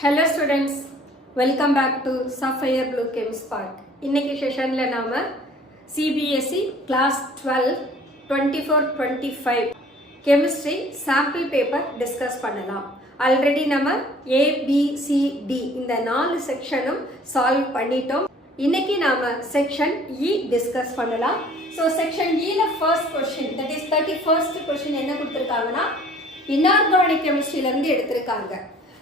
Hello students, welcome back to Sapphire Blue Chem Spark. இன்னைக்கு செஷன்ல நாம CBSE class 12 24-25 chemistry sample paper discuss பண்ணலாம். Already நம்ம A, B, C, D இந்த 4 செக்ஷனும் solve பண்ணிட்டோம். இன்னைக்கு நாம செக்ஷன் E discuss பண்ணலாம். So section E ல first question, that is 31st question என்ன கொடுத்திருக்காங்கன்னா inorganic chemistryல இருந்து எடுத்திருக்காங்க.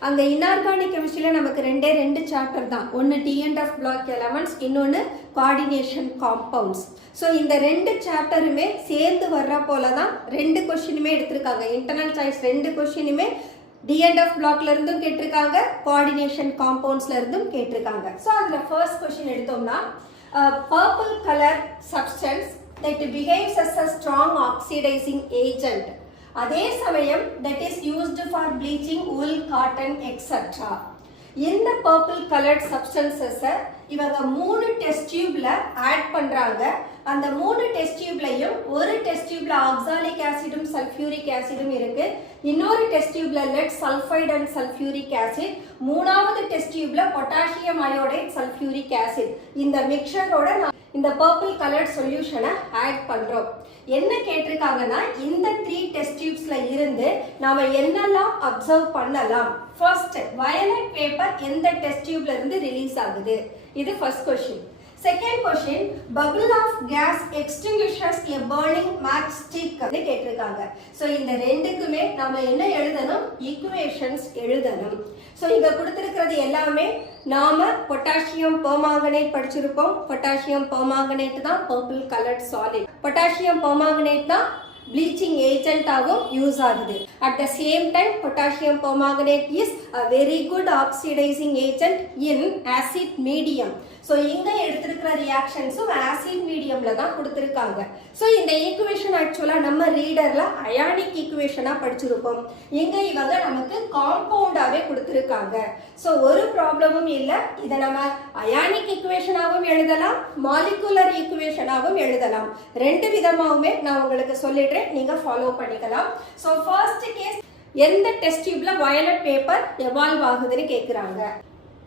அந்த inorganic chemistryல நமக்கு ரெண்டு சாப்டர் தான். ஒன்னு D and F block elements, இன்னொன்னு coordination compounds. So இந்த ரெண்டு சாப்டருமே சேர்ந்து வர்ற போல தான் ரெண்டு क्वेश्चनமே எடுத்திருக்காங்க. இன்டர்னல் சாய்ஸ் ரெண்டு क्वेश्चनமே D and F blockல இருந்தும் கேட்டிருக்காங்க, coordination compoundsல இருந்தும் கேட்டிருக்காங்க. So அதுல first question எடுத்தோம்னா purple color substance that behaves as a strong oxidizing agent. அதே சமயம் that is used for bleaching wool, cotton, etc. இந்த purple colored substances இவங்க 3 டெஸ்ட் டியூப்ல ஆட் பண்றாங்க. அந்த 3 டெஸ்ட் டியூப்லயும் ஒரு டெஸ்ட் டியூப்ல ஆக்சாலிக் ஆசிடும் சல்ஃபியூரிக் ஆசிடும் இருக்கு, இன்னொரு டெஸ்ட் டியூப்ல lead sulphide and sulphuric acid, மூணாவது டெஸ்ட் டியூப்ல பொட்டாசியம் அயோடைட் சல்ஃபியூரிக் ஆசிட். இந்த மிக்சரோட இந்த பர்பிள் கலர்ட் சொல்யூஷனை ஆட் பண்றோம். என்ன கேட்டிருக்காங்கன்னா இந்த 3 டெஸ்ட் டியூப்ஸ்ல இருந்து நாம என்னெல்லாம் அப்சர்வ் பண்ணலாம். ஃபர்ஸ்ட் வயலட் பேப்பர் எந்த டெஸ்ட் டியூப்ல இருந்து ரிலீஸ் ஆகுது, இது first question. Second question bubble of gas extinguishes a burning matchstick னு கேட்டிருக்காங்க. சோ இந்த ரெண்டுக்குமே நாம என்ன எழுதணும், ஈக்குவேஷன்ஸ் எழுதணும். சோ இங்க கொடுத்திருக்கிறது எல்லாமே நாம பொட்டாசியம் பெர்மாங்கனேட் படிச்சிருப்போம். பொட்டாசியம் பெர்மாங்கனேட் தான் purple colored solid. Potassium permanganate தான் bleaching agent ஆகும் யூஸ் ஆகுது. At the same time potassium permanganate is a very good oxidizing agent in acid medium. So இங்க எடுத்திருக்கிற ரியாக்ஷன்ஸும் ஆசிட் மீடியம்ல தான் கொடுத்திருக்காங்க. சோ இந்த ஈக்குவேஷன் ஆக்சுவலா நம்ம ரீடர்ல அயானிக் ஈக்குவேஷனா படிச்சிருப்போம். இங்க இவங்க நமக்கு காம்பவுண்டாவே கொடுத்திருக்காங்க. சோ ஒரு ப்ராப்ளமும் இல்ல. இத நம்ம அயானிக் ஈக்குவேஷனாவும் எழுதலாம், மாலிகுலர் ஈக்குவேஷனாவும் எழுதலாம். ரெண்டு விதமாவுமே நான் உங்களுக்கு சொல்லிடுறேன், நீங்க ஃபாலோ பண்ணிக்கலாம். சோ ஃபர்ஸ்ட் கேஸ் எந்த டெஸ்ட் டியூப்ல வயலட் பேப்பர் எவால்வ் ஆகுதுன்னு கேக்குறாங்க.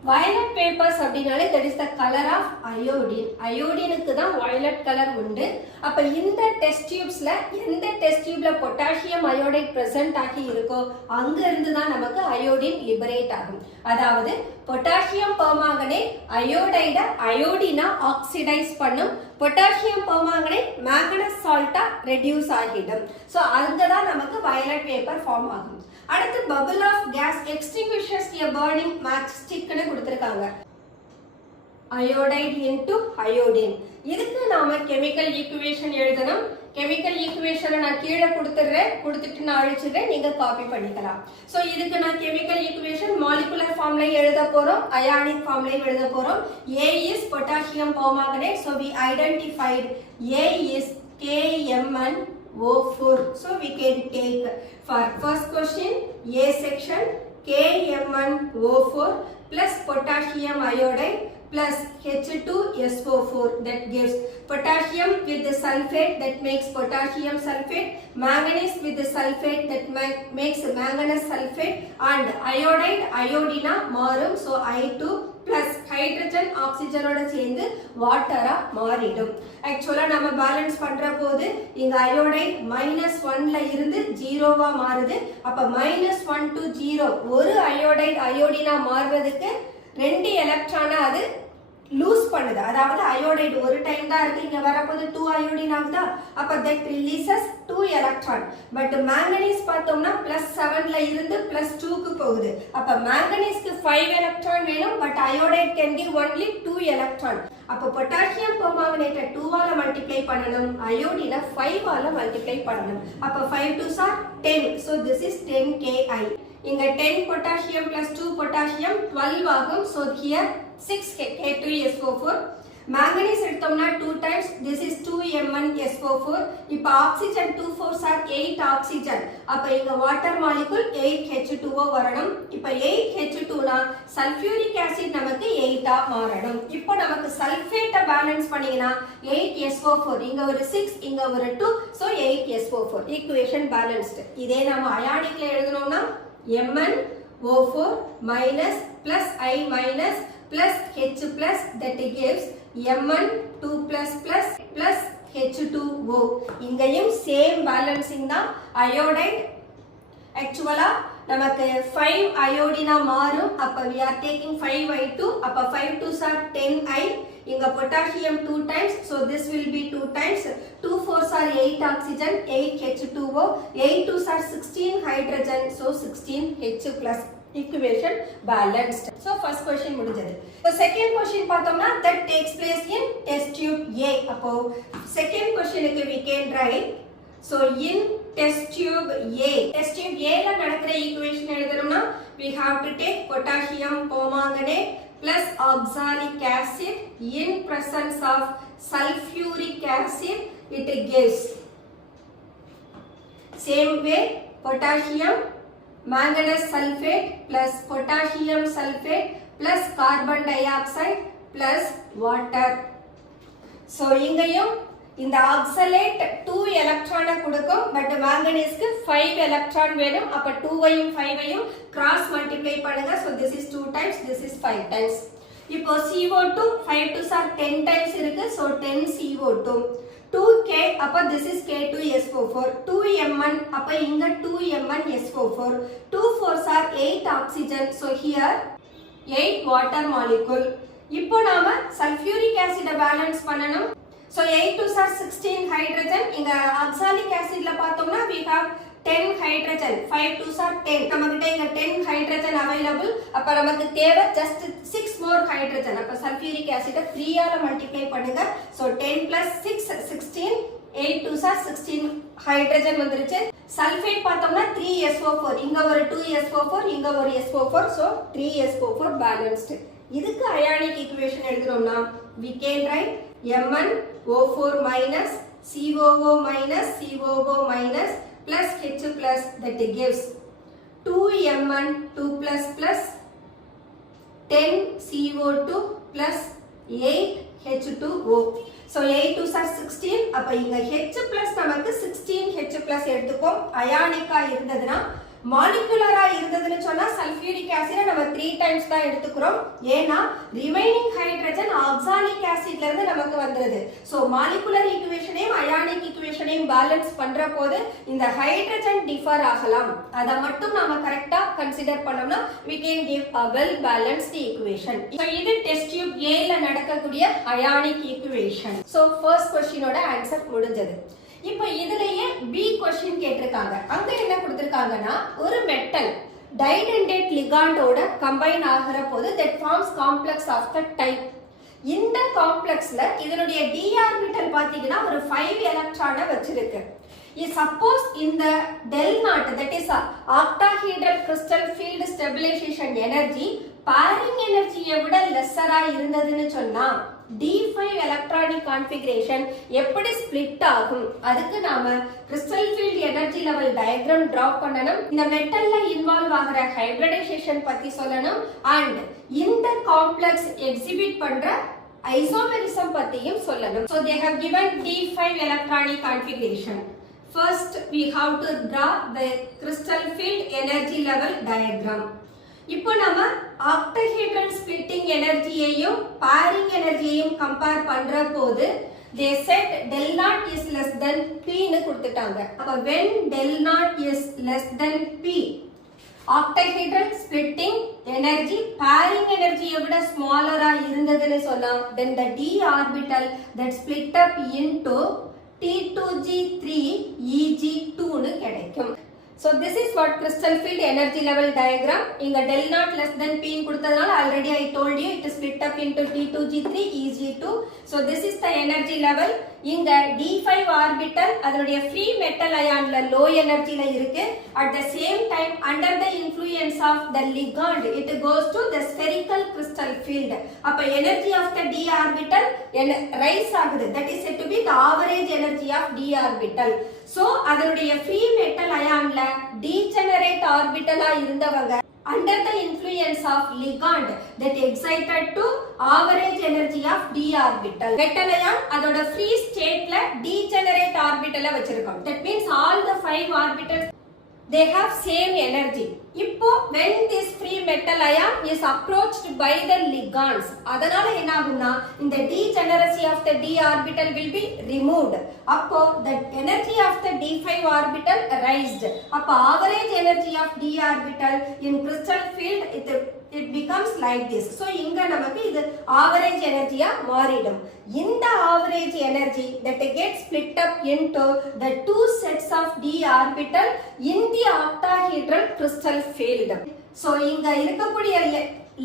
violet papers அப்படினாலே that is the color of iodine. iodineக்கு தான் violet color உண்டு. அப்ப இந்த டெஸ்ட் டியூப்ஸ்ல எந்த டெஸ்ட் டியூப்ல பொட்டாசியம் அயோடைட் பிரசன்ட் ஆகி இருக்கோ அங்க இருந்து தான் நமக்கு அயோடின் லிபரேட் ஆகும். அதாவது பொட்டாசியம் பெர்மாங்கனேட் அயோடைட அயோடினா ஆக்சிடைஸ் பண்ணும், பொட்டாசியம் பெர்மாங்கனேட் மேங்கனஸ் சால்ட்டா ரெடியூஸ் ஆகிடும். சோ அங்க தான் நமக்கு violet paper ஃபார்ம் ஆகும். அடுத்து bubble of gas extinguishes a burning matchstick னு கொடுத்திருக்காங்க. iodide into iodine. இதுக்கு நாம கெமிக்கல் ஈக்குவேஷன் எழுதணும். கெமிக்கல் ஈக்குவேஷனை நான் கீழே கொடுத்துறேன், கொடுத்துட்டு நான் அழிச்சிடுறேன், நீங்க காப்பி பண்ணிக்கலாம். சோ இதுக்கு நான் கெமிக்கல் ஈக்குவேஷன் மாலிகுலர் ஃபார்ம்ல எழுத போறோம், அயானிக் ஃபார்ம்ல எழுத போறோம். A is potassium permanganate, so we identified A is KMnO4. So we can take for first question A section KMnO4 plus potassium iodide plus H2SO4, that gives potassium with the sulfate, that makes potassium sulfate, manganese with the sulfate, that makes manganese sulfate, and iodide iodina மாறும். so I2 plus hydrogen ஆக்சிஜனோட சேர்ந்து வாட்டரா மாறிடும். ஆக்சுவலா நம்ம balance பண்ற போது இங்க iodide -1ல இருந்து 0வா மாறுது. அப்ப -1 to 0 ஒரு அயோடைட் அயோடினா மாறுறதுக்கு 2 எலக்ட்ரானை அது லூஸ் பண்ணுது. அதாவது அயோடைட் ஒரு டைம் தான் இருக்கு, இங்க வரப்போது 2 அயோடின் ஆகுதா, அப்ப that releases 2 electron. But manganese பார்த்தோம்னா +7ல இருந்து +2க்கு போகுது. அப்ப மேங்கனீஸ்க்கு 5 எலக்ட்ரான் வேணும், but iodide can give only 2 electron. அப்ப பொட்டாசியம் பெர்மாங்கனேட்டை 2ஆல மல்டிப்ளை பண்ணணும், அயோடினை 5ஆல மல்டிப்ளை பண்ணணும். அப்ப 5 2s are 10. so this is 10 Ki. இங்க 10 potassium plus 2 potassium 12 ஆகும். so here 6 K2SO4. manganese எடுத்தோம்னா 2 times, this is 2MnSO4. இப்போ ஆக்சிஜன் 2 4s are 8 ஆக்சிஜன். அப்ப இங்க வாட்டர் மாலிகுல் 8H2O வரணும். இப்போ 8H2 னா சல்ஃபியூரிக் ஆசிட் நமக்கு 8 ஆ மாறணும். இப்போ நமக்கு சல்ஃபேட்டை பேலன்ஸ் பண்ணீங்கனா 8SO4, இங்க ஒரு 6, இங்க ஒரு 2, so 8SO4. Equation balanced. இதே நாம அயானிக்ல எழுதணும்னா Mn O4 minus plus I minus plus H plus that gives Mn 2 plus plus H2O. இங்கேயும் சேம் பேலன்சிங் தான். அயோடைட் ஆக்சுவலா நமக்கு 5 அயோடினா மாறும். அப்ப we are taking 5I2. அப்ப 5 2s are 10I. இங்க potassium 2 times, so this will be 2 times. 2 4s are 8 oxygen, 8 H2O. 8 2s are 16 hydrogen, so 16 H plus. Equation balanced. So first question முடிஞ்சது. So second question பார்த்தோம்னா that takes place in test tube A. அப்போ second questionக்கு we can write. So in test tube A, test tube A ல நடக்கிற equation எழுதணும்னா we have to take potassium permanganate plus oxalic acid in presence of sulfuric acid, it gives same way potassium manganese sulfate plus potassium sulfate plus carbon dioxide plus water. So இங்கேயும் இந்த oxalate 2 எலக்ட்ரானை கொடுக்கும். But மாங்கனீஸ்க்கு 5 electron வேணும். அப்ப 2ஐயும் 5ஐயும் cross multiply பண்ணுங்க. so this is 2 times, this is 5 times. இப்போ CO2 5 2s are 10 times இருக்கு. so 10 CO2. 2K அப்ப this is K2SO4. 2Mn அப்ப இங்க 2MnSO4. 2 4s are 8 oxygen. so here 8 water molecule. இப்போ நாம சல்ஃபியூரிக் ஆசிட பேலன்ஸ் பண்ணனும். so 8 2s are 16 hydrogen. இங்க oxalic acidல பார்த்தோம்னா we have 10 hydrogen. 5 2s are 10. நமக்கிட்ட இங்க 10 hydrogen available. அப்ப நமக்கு தேவை just 6 more hydrogen. அப்ப sulfuric acid 3 ஆல மல்டிப்ளை பண்ணுங்க. so 10 plus 6 16. 8 2s are 16 hydrogen வந்துருச்சு. சல்ஃபேட் பார்த்தோம்னா 3SO4. இங்க ஒரு 2SO4, இங்க ஒரு SO4. so 3SO4 balanced. இதுக்கு அயானிக் ஈக்குவேஷன் எழுதுறோம்னா we can write MnO4 minus COO minus COO minus plus H plus that gives 2Mn 2 plus plus 10 CO2 plus 8 H2O. so 8 2s are 16. அப்ப இங்க H plus நமக்கு 16 H plus எடுத்துப்போம். அயானிக்கா இருந்ததுன்னா மாலிகுலரா இருந்ததுன்னு சொன்னா sulphuric ஆசிட நம்ம 3 டைம்ஸ் தான் எடுத்துக்கிறோம். ஏனா ரிமைனிங் ஹைட்ரஜன் ஆக்சாலிக் ஆசிட்ல இருந்து நமக்கு வந்தது. சோ மாலிகுலர் ஈக்குவேஷனையும் அயானிக் ஈக்குவேஷனையும் பேலன்ஸ் பண்ற போது இந்த ஹைட்ரஜன் டிஃபர் ஆகலாம். அத மட்டும் நாம கரெக்ட்டா கன்சிடர் பண்ணோம்னா we can give a well balanced equation. So இது டெஸ்ட் டியூப் A ல நடக்கக்கூடிய அயானிக் ஈக்குவேஷன். சோ ஃபர்ஸ்ட் क्वेश्चनோட ஆன்சர் முடிஞ்சது. இப்போ இதுலயே B क्वेश्चन கேட்டிருக்காங்க. அங்க என்ன கொடுத்திருக்காங்கன்னா ஒரு மெட்டல் டைடென்டேட் லிகாண்டோட கம்பைன் ஆகிற போது that forms complex of the type. இந்த காம்ப்ளெக்ஸ்ல இதனுடைய d ஆர்பிட்டல் பாத்தீங்கன்னா ஒரு 5 எலக்ட்ரானை வச்சிருக்கு. suppose இந்த del naught that is octahedral crystal field stabilization energy pairing energy விட லெஸ்ஸரா இருந்ததுன்னு சொன்னா D5 electronic configuration எப்படி ஸ்ப்ளிட் ஆகும்? அதுக்கு நாம crystal field energy level diagram draw பண்ணனும். இந்த மெட்டல்ல இன்வால்வ் ஆகிற ஹைபிரிடைசேஷன் பத்தி சொல்லணும். அண்ட் இந்த காம்ப்ளெக்ஸ் எக்ஸிபிட் பண்ற ஐசோமெரிசம் பத்தியும் சொல்லணும். So they have given D5 electronic configuration. First we have to draw the crystal field energy level diagram. இப்போ நாம ஆக்டஹெட்ரல் ஸ்பிளிட்டிங் எனர்ஜியையும் பேரிங் எனர்ஜியையும் கம்பேர் பண்ற போது they said del naught is less than p னு கொடுத்துட்டாங்க. அப்ப when del naught is less than p octahedral splitting energy pairing எனர்ஜியை விட ஸ்மாலரா இருந்ததுன்னு சொன்னா then the d orbital that split up into T2G3 Eg2 னு கிடைக்கும். So this is what crystal field energy level diagram. Inga del naught less than p கொடுத்ததனால already I told you it is split up into T2G3 Eg2. So this is the energy level. இங்க D5 orbital அதனுடைய free metal ionல low energyல இருக்கு. At the same time under the influence of the ligand it goes to the spherical crystal field. அப்ப energy of the d orbital rise ஆகுது. That is said to be the average energy of d orbital. So அதனுடைய free metal ionல degenerate orbital இருந்தவங்க under the influence of ligand that excited to average energy of d orbital. Metal ion அதோட free stateல degenerate orbital வச்சிருக்கோம். That means all the 5 orbitals they have same energy. இப்போ when this free metal ion is approached by the ligands, அதனால என்ன ஆகும்னா இந்த degeneracy of the d orbital will be removed. அப்போ the energy of the d5 orbital raised. அப்போ average energy of d orbital in crystal field it becomes like this. So இங்க நமக்கு இது average energy மாறிடும். இந்த average energy that gets split up into the two sets of d orbital in the octahedral crystal field. So இங்க இருக்கக்கூடிய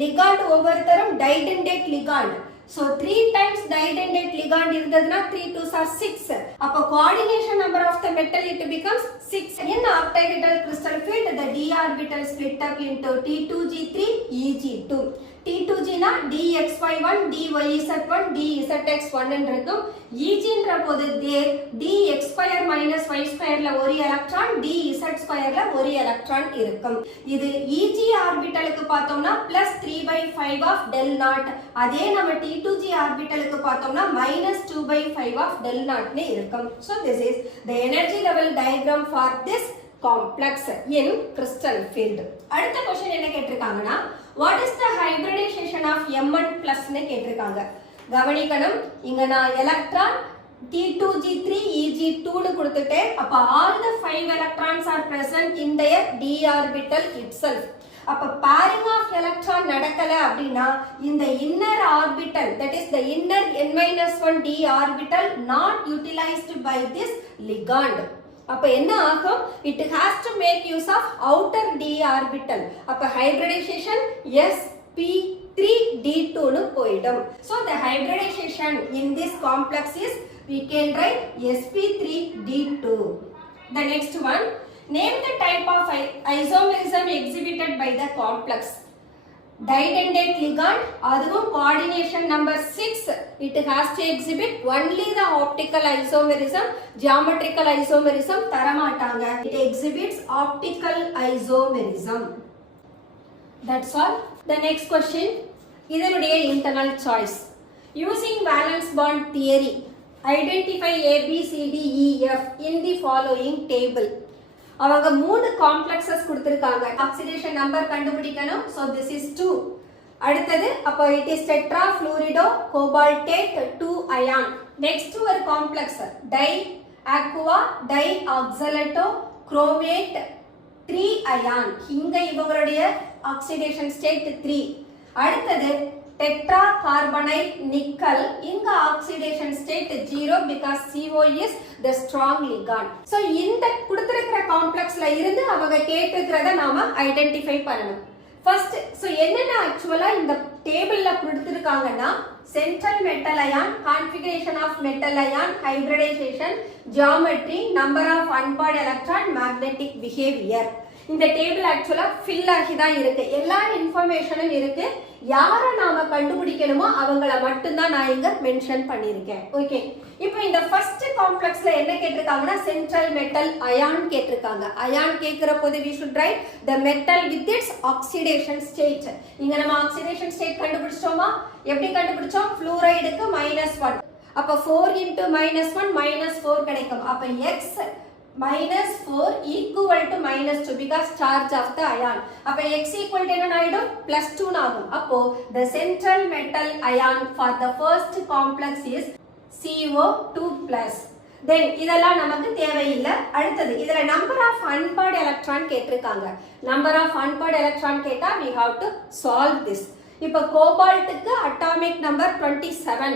ligand ஒவ்வொருத்தரும் didentate ligand. So 3 times didentate ligand இருந்ததுனா 3 2s are 6. அப்ப coordination number of the metal it becomes 6. In octahedral crystal field the d orbital split up into T2G3 Eg2. T2G na dxy1 dyz1 dzx1 ன்னு இருக்கும். Eg ன்ற போது there dx square minus y square ல ஒரு electron dz square ல ஒரு electron இருக்கும். இது Eg ஆர்பிட்டலுக்கு பார்த்தோம்னா +3/5 of del naught. அதே நம்ம T2G ஆர்பிட்டலுக்கு பார்த்தோம்னா -2/5 of del naught னு இருக்கும். So this is the energy level diagram for this complex in crystal field. அடுத்த क्वेश्चन என்ன கேட்டிருக்காங்கன்னா what is the hybridization of M1+ னு கேட்டிருக்காங்க. கவனிக்கணும், இங்க நான் எலக்ட்ரான் T2G3 Eg2 னு கொடுத்துட்டேன். அப்ப all the 5 electrons are present in their d orbital itself. அப்ப pairing of electron நடக்கல அப்படினா இந்த inner orbital, that is the inner n-1 d orbital not utilized by this ligand. அப்ப என்ன ஆகும், it has to make use of outer d orbital. அப்ப hybridization sp3d2 னு போய்டும். So the hybridization in this complex is, we can write sp3d2. The next one, name the type of isomerism exhibited by the complex. Didentate ligand, அதுவும் coordination number 6, it has to exhibit only the optical isomerism. Geometrical isomerism தரமாட்டாங்க. It exhibits optical isomerism. That's all. The next question, இதனுடைய internal choice. Using valence bond theory, identify A, B, C, D, E, F in the following table. அவங்க 3 complexes கொடுத்திருக்காங்க. Oxidation number கண்டுபிடிக்கணும். So this is 2. அடுத்தது அப்போ it is tetrafluorido cobaltate 2 ion. Next ஒரு complex di aqua dioxalato chromate 3 ion. இங்க இவங்களுடைய oxidation state 3. அடுத்தது tetracarbonate nickel, இங்க oxidation state 0 because CO is the strong ligand. So இந்த கொடுத்திருக்கிற காம்ப்ளெக்ஸ்ல இருந்து அவங்க கேட்டிருக்கிறத நாம ஐடென்டிஃபை பண்ணணும். ஃபர்ஸ்ட் so என்னென்ன ஆக்சுவலா இந்த டேபிள்ல கொடுத்திருக்காங்கன்னா central metal ion, configuration of metal ion, hybridization, geometry, number of unpaired electron, magnetic behavior. இந்த டேபிள் ஆக்சுவலா ஃபில் ஆகி தான் இருக்கு. எல்லா இன்ஃபர்மேஷனும் இருக்கு. யாரை நாம கண்டுபிடிக்கணுமோ அவங்கள மட்டும் தான் நான் இங்க மென்ஷன் பண்ணிருக்கேன். ஓகே, இப்போ இந்த ஃபர்ஸ்ட் காம்ப்ளெக்ஸ்ல என்ன கேட்டிருக்காங்கன்னா சென்ட்ரல் மெட்டல் அயான் கேட்டிருக்காங்க. அயான் கேக்குற போது we should write the metal with its oxidation state. இங்க நம்ம ஆக்சிடேஷன் ஸ்டேட் கண்டுபிடிச்சோமா? எப்படி கண்டுபிடிச்சோம்? ஃப்ளூரைடுக்கு -1. அப்ப 4 * -1 -4 கிடைக்கும். அப்ப x -4 equal to -2 because charge of the ion. அப்ப x equal to என்ன ஆயிடும்? +2 ஆகும். அப்போ the central metal ion for the first complex is CO2+. Then இதெல்லாம் நமக்கு தேவையில்லை. அடுத்தது இதுல number of unpaired electron கேட்டிருக்காங்க. number of unpaired electron கேட்டா we have to solve this. இப்ப கோபால்ட்டுக்கு atomic number 27.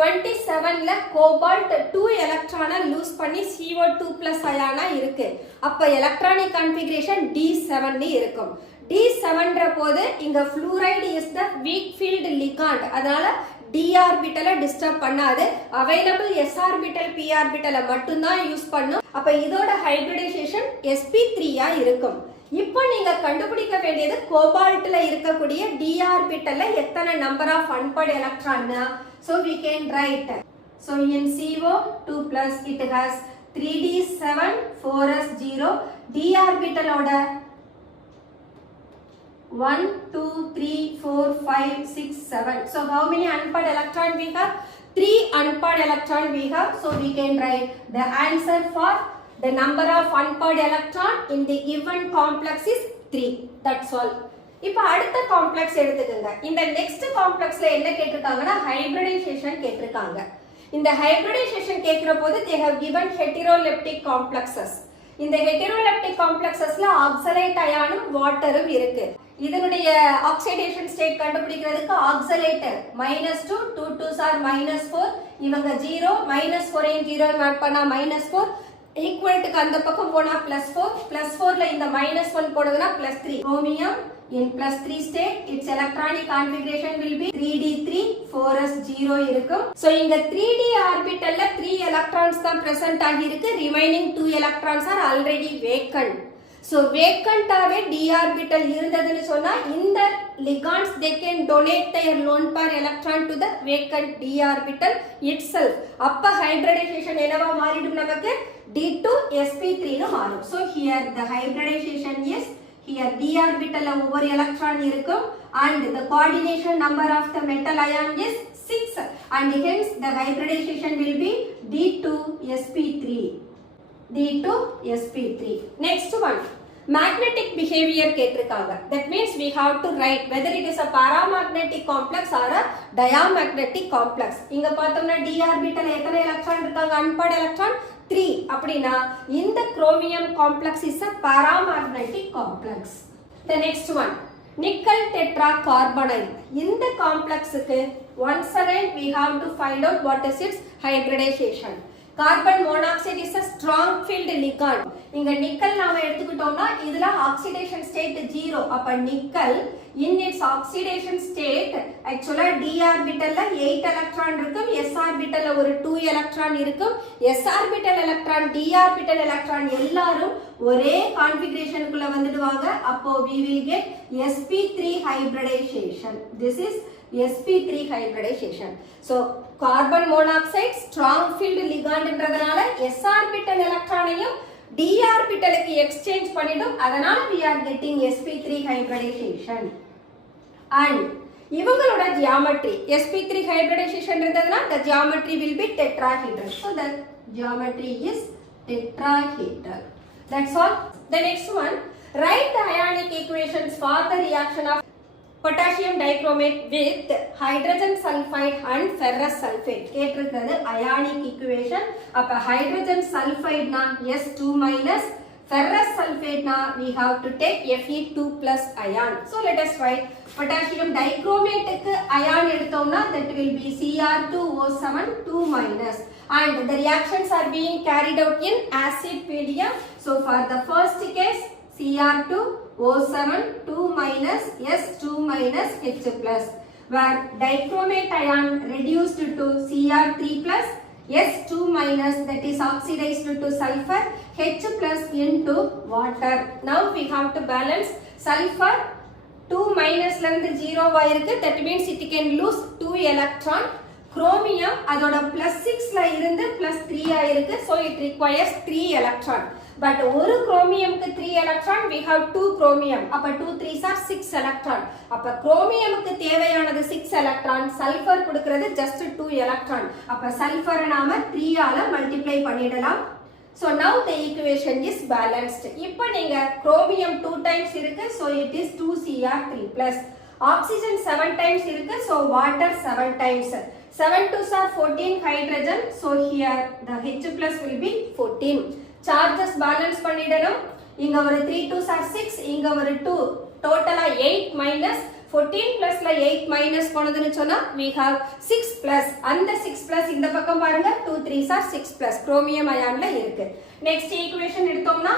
27ல கோபால்ட் 2 எலக்ட்ரானை லூஸ் பண்ணி CO2+ அயானா இருக்கு. அப்ப எலக்ட்ரானிக் கான்ஃபிகரேஷன் D7 னு இருக்கும். D7ன்ற போது இங்க fluoride is the week field ligand. அதனால d ஆர்பிட்டலை டிஸ்டர்ப் பண்ணாது. அவைலபிள் s ஆர்பிட்டல் p ஆர்பிட்டலை மட்டும் தான் யூஸ் பண்ணும். அப்ப இதோட ஹைபிரிடைசேஷன் sp3 ஆ இருக்கும். இப்போ நீங்க கண்டுபிடிக்க வேண்டியது கோபால்ட்ல இருக்கக்கூடிய d ஆர்பிட்டல்ல எத்தனை நம்பர் ஆஃப் அன்பேர்ட் எலக்ட்ரான்னா. So we can write, so in CO2+ it has 3d7 4s0 d orbital order 1 2 3 4 5 6 7. So how many unpaired electron we have? 3 unpaired electron we have. So we can write the answer for the number of unpaired electron in the given complex is 3. That's all. இப்போ அடுத்த complex எடுத்துக்கங்க. இந்த next காம்ப்ளெக்ஸ்ல என்ன கேட்டிருக்காங்கன்னா hybridisation கேட்டிருக்காங்க. இந்த hybridisation கேக்குற போது they have given heteroleptic complexes. இந்த heteroleptic complexesல ஆக்சலேட் அயானும் வாட்டரும் இருக்கு. இதனுடைய ஆக்சிடேஷன் ஸ்டேட் கண்டுபிடிக்கிறதுக்கு ஆக்சலேட்டர் -2 2 2s are -4 இவங்க 0 -4 ஐயும் 0 ஆட் பண்ணா -4 ஈக்குவல் டு அந்த பக்கம் போனா +4 +4ல இந்த -1 போடுதுனா +3 chromium in +3 state its electronic configuration will be 3d3 4s0 இருக்கும். So இங்க 3d ஆர்பிட்டல்ல 3 electrons தான் present ஆகி இருக்கு. remaining 2 electrons are already vacant. So vacant ஆவே d orbital இருந்ததுன்னு சொன்னா இந்த ligands they can donate their lone pair electron to the vacant d orbital itself. அப்ப hybridization என்னவா மாறிடும் நமக்கு d2 sp3 னு மாறும். So here the hybridization is here d orbital ஒவ்வொரு electron இருக்கும் and the coordination number of the metal ion is 6 and hence the hybridization will be d2 sp3. d2 sp3. Next one, magnetic behavior கேட்டிருக்காங்க. That means we have to write whether it is a paramagnetic complex or a diamagnetic complex. இங்க பார்த்தோம்னா d orbital எத்தனை electron இருக்காங்க? unpaired electron 3. அப்படினா இந்த chromium complex is a paramagnetic complex. The next one, nickel tetracarbonyl. இந்த complexக்கு once again we have to find out what is its hybridization. Carbon monoxide is a strong filled ligand. இங்க nickel நாம எடுத்துக்கிட்டோம்னா இதுல oxidation state 0. அப்ப nickel in its oxidation state actually d orbitalல 8 electron இருக்கும், s orbitalல ஒரு 2 electron இருக்கும். s orbital electron d orbital electron எல்லாரும் ஒரே configurationக்குள்ள வந்துடுவாங்க. அப்போ we will get sp3 hybridization. This is sp3 hybridization. So carbon monoxide strong filled ligand என்றதனால s orbital electronையும் d orbitalக்கு exchange பண்ணிடும். அதனால we are getting sp3 hybridization. And இவங்களோட geometry sp3 hybridization இருந்ததுனா the geometry will be tetrahedral. So the geometry is tetrahedral. That's all. The next one, write the ionic equations for the reaction of potassium dichromate with hydrogen sulfide and ferrous sulfate. கேட்டிருக்கிறது ionic equation. அப்ப hydrogen sulfide na S2-, ferrous sulfate na we have to take Fe2+ ion. So let us write potassium dichromate க்கு ion எடுத்தோம்னா that will be Cr2O7 2-, and the reactions are being carried out in acid medium. So for the first case Cr2O7 2-, S2-, H+, where dichromate ion reduced to Cr3+, S2-, that is oxidized to sulfur, H+ into water. Now we have to balance sulfur 2- ல இருந்து 0 ஆயிருக்கு. That means it can lose 2 electron. Chromium அதோட +6 ல இருந்து +3 ஆயிருக்கு. So it requires 3 electron. But ஒரு chromiumக்கு 3 electron, we have 2 chromium. அப்ப 2 3s are 6 electron. அப்ப chromiumக்கு தேவையானது 6 electron, sulfur கொடுக்கிறது just 2 electron. அப்ப sulfur நாம 3 ஆல multiply பண்ணிடலாம். So now the equation is balanced. இப்போ நீங்க chromium 2 times இருக்கு, so it is 2Cr3+. Oxygen 7 times இருக்கு, so water 7 times. 7 2s are 14 hydrogen, so here the H+ will be 14. Charges balance பண்ணிடணும். இங்க ஒரு 3 2s are 6, இங்க ஒரு 2, டோட்டலா 8- 14 ல 8- போனதுன்னு சொன்னா we have 6+. அந்த 6+ இந்த பக்கம் பாருங்க 2 3s are 6+. குரோமியம் அயான்ல இருக்கு. நெக்ஸ்ட் ஈக்குவேஷன் எடுத்தோம்னா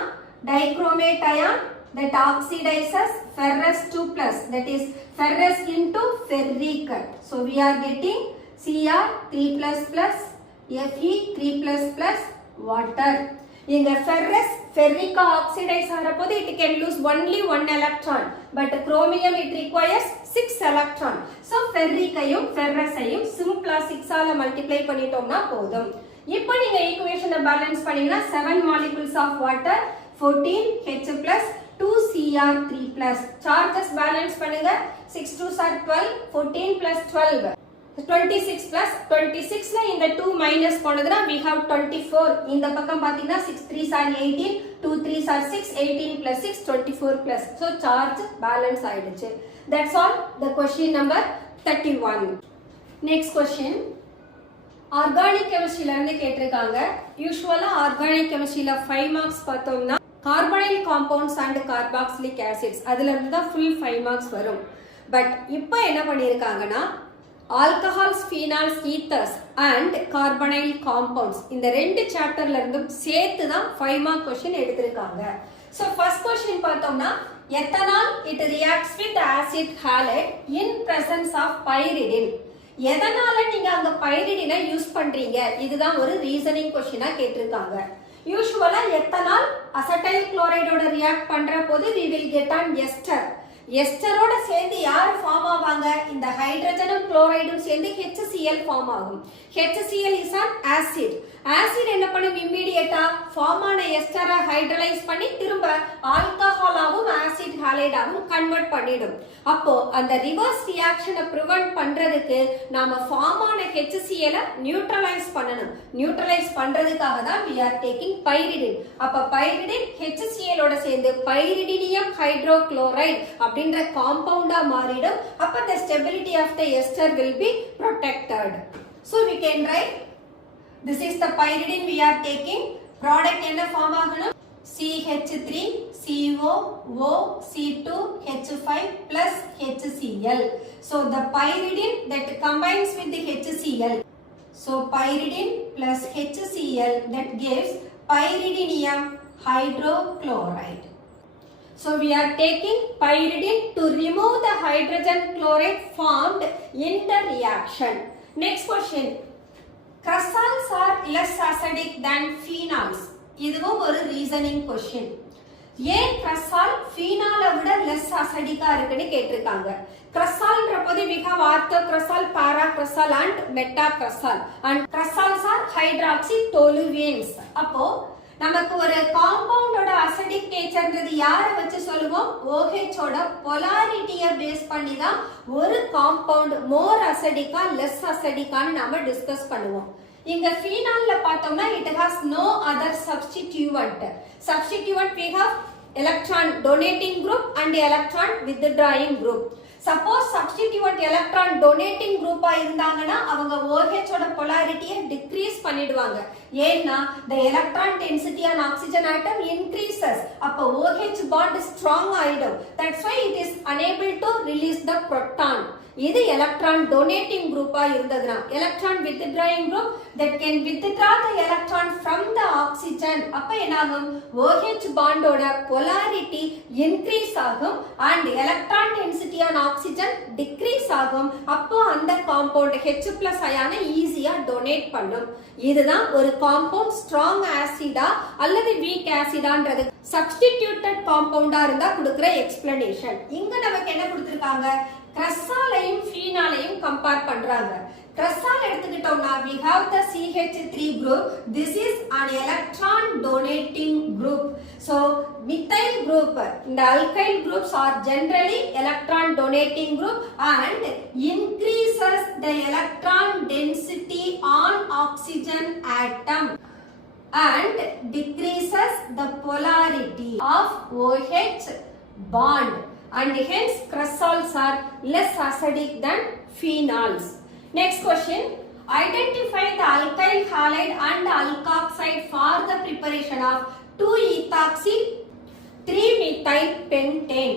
dichromate ion that oxidizes ferrous 2+, that is ferrous into ferric. So we are getting Cr3++, Fe3++ water. இங்க ferrous ferric oxidize ஆறப்போது it can lose only 1 electron, but chromium it requires 6 electron. So ferric ஐயும் ferrous ஐயும் சிம்பிளா 6 ஆல multiply பண்ணிட்டோம்னா போதும். இப்போ நீங்க ஈக்குவேஷனை பேலன்ஸ் பண்ணீங்கன்னா 7 molecules of water, 14 H+, 2 Cr3+. Charges balance பண்ணுங்க. 6 2s are 12, 14 + 12. 26 plus 26 ல இந்த 2 minus போனதுனா we have 24. இந்த பக்கம் பாத்தீங்கன்னா 6 3s are 18, 2 3s are 6, 18 plus 6 24 plus. So charge balance ஆயிடுச்சு. That's all the question number 31. Next question. Organic கெமிஸ்ட்ரியில இருந்து கேட்டிருக்காங்க. யூசுவலா ஆர்கானிக் கெமிஸ்ட்ரியில 5 மார்க்ஸ் பார்த்தோம்னா carbonyl compounds and carboxylic acids அதுல இருந்து தான் ஃபுல் 5 மார்க்ஸ் வரும். பட் இப்போ என்ன பண்ணியிருக்காங்கன்னா alcohols, phenols, ethers and carbonyl compounds இந்த ரெண்டு சாப்டர்ல இருந்தும் சேர்த்து தான் 5 மார்க் கொஸ்டின் எடுத்திருக்காங்க. ஸோ ஃபர்ஸ்ட் கொஸ்டின் பார்த்தோம்னா ethanol it reacts with acid halide in presence of pyridine. எதனால நீங்க அங்க பைரிடினை யூஸ் பண்றீங்க? இதுதான் ஒரு ரீசனிங் கொஸ்டினா கேட்டிருக்காங்க. யூசுவலா எத்தனால் அசடைல் குளோரைடோட ரியாக்ட் பண்ற போது we will get an ester. எஸ்டரோட சேர்ந்து யார் ஃபார்ம் ஆவாங்க? இந்த ஹைட்ரஜனும் குளோரைடும் சேர்ந்து HCl ஃபார்ம் ஆகும். HCl is an acid. Acid என்ன பண்ணும்? இமிடியேட்டா ஃபார்ம் ஆன எஸ்டரை ஹைட்ரலைஸ் பண்ணி திரும்ப ஆல்கஹாலாவும் ஆசிட் ஹாலைடாவும் கன்வெர்ட் பண்ணிடும். அப்போ அந்த ரிவர்ஸ் ரியாக்ஷனை ப்ரிவென்ட் பண்றதுக்கு நாம ஃபார்ம் ஆன HCl நியூட்ரலைஸ் பண்ணணும். நியூட்ரலைஸ் பண்றதுக்காக தான் we are taking pyridine. அப்ப pyridine HCl ஓட சேர்ந்து பைரிடினியம் ஹைட்ரோகுளோரைடு அப்படின்ற காம்பவுண்டா மாறிடும். அப்ப the stability of the ester will be protected. So we can write this is the pyridine we are taking. Product என்ன ஃபார்ம் ஆகணும்? CH3 CO O C2 H5 plus HCl. So the pyridine that combines with the HCl. So pyridine plus HCl that gives pyridinium hydrochloride. So we are taking pyridine to remove the hydrogen chloride formed in the reaction. Next question. Cressols are less acidic than phenols. இதுவும் ஒரு reasoning question. ஏன் கிரசால் ஃபீனாலை விட less அசிடிக்கா இருக்குன்னு கேட்டிருக்காங்க. கிரசால்ன்ற போது we have orthocresol, paracresol and metacresol and cresols are hydroxy toluenes. அப்போ நமக்கு ஒரு காம்பவுண்டோட அசிடிக் நேச்சர்ன்றது யாரை வச்சு சொல்லுவோம்? OH ஓட பொலாரிட்டியை பேஸ் பண்ணி தான் ஒரு காம்பவுண்ட் மோர் அசிடிக்கா லெஸ் அசிடிக்கான்னு நாம டிஸ்கஸ் பண்ணுவோம். இங்க ஃபீனால்ல பார்த்தோம்னா it has no other substituent. Substituent we have electron donating group and electron withdrawing group. Suppose substituent electron donating group இருந்தாங்கன்னா அவங்க OH ஓட polarity decrease பண்ணிடுவாங்க. ஏன்னா the electron density on oxygen atom increases. அப்ப OH bond strong ஆயிடும். That's why it is unable to release the proton. இது electron donating group இருந்ததுனா electron withdrawing group that can withdraw the electron from the oxygen. அப்ப என்னாகும்? OH bond ஓட polarity increase ஆகும் and electron density on oxygen decrease ஆகும். அப்போ அந்த compound H+ அயானை ஈஸியா donate பண்ணும். இதுதான் ஒரு compound strong acid அல்லது weak acid-ஆன்றது substituted compound-ஆ இருந்தா கொடுக்கிற explanation. இங்க நமக்கு என்ன கொடுத்திருக்காங்க? கிரசாலையும் ஃபீனாலையும் கம்பேர் பண்றாங்க. கிரசால் எடுத்துக்கிட்டோம்னா we have the CH3 group. This is an electron donating group. So methyl group, the alkyl groups are generally electron donating group and increases the electron density on oxygen atom and decreases the polarity of OH bond. And hence cresols are less acidic than phenols. Next question. Identify the alkyl halide and alkoxide for the preparation of 2-ethoxy 3-methyl pentane.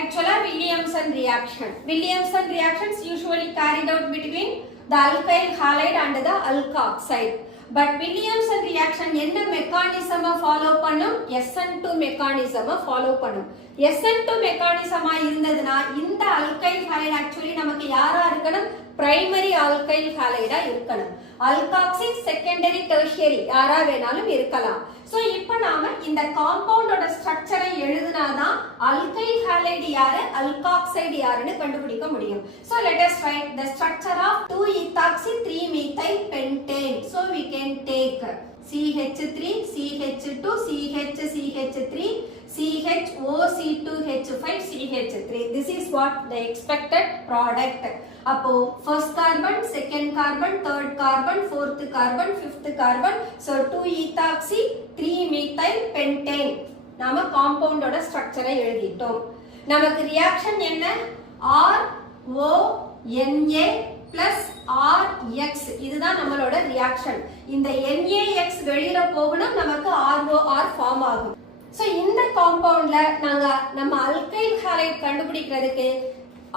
Actually, Williamson reaction. Williamson reactions usually carried out between the alkyl halide and the alkoxide. But Williamson reaction என்ன mechanism follow பண்ணும்? SN2 mechanism follow பண்ணும். SN2 மெக்கானிசமா இருந்ததுனா இந்த alkyl halide actually நமக்கு யாரா இருக்கணும்? Primary alkyl ஹாலைடா இருக்கணும். அல்காக்சில் secondary tertiary யாரா வேணாலும் இருக்கலாம். சோ இப்போ நாம இந்த காம்பவுண்டோட ஸ்ட்ரக்சரை எழுதுனாதான் அல்கைல் ஹாலைடு யாரு அல்காக்சைடு யாருன்னு கண்டுபிடிக்க முடியும். So let us write the structure of 2-ethoxy 3-methyl pentane. So we can take CH3 CH2 CH CH3 CHOC2H5 CH3. This is what the expected product. அப்போ first carbon, second carbon, third carbon, fourth carbon, fifth carbon. So 2-ethoxy, 3-methyl pentane. நாம compound ஓட structure எழுதிட்டோம். நமக்கு reaction என்ன? RONA plus RX. இதுதான் நம்மளோட reaction. இந்த NaX வெளியில போகணும், நமக்கு ROR form ஆகும். So இந்த compoundல நாங்க நம்ம alkyl halide கண்டுபிடிக்கிறதுக்கு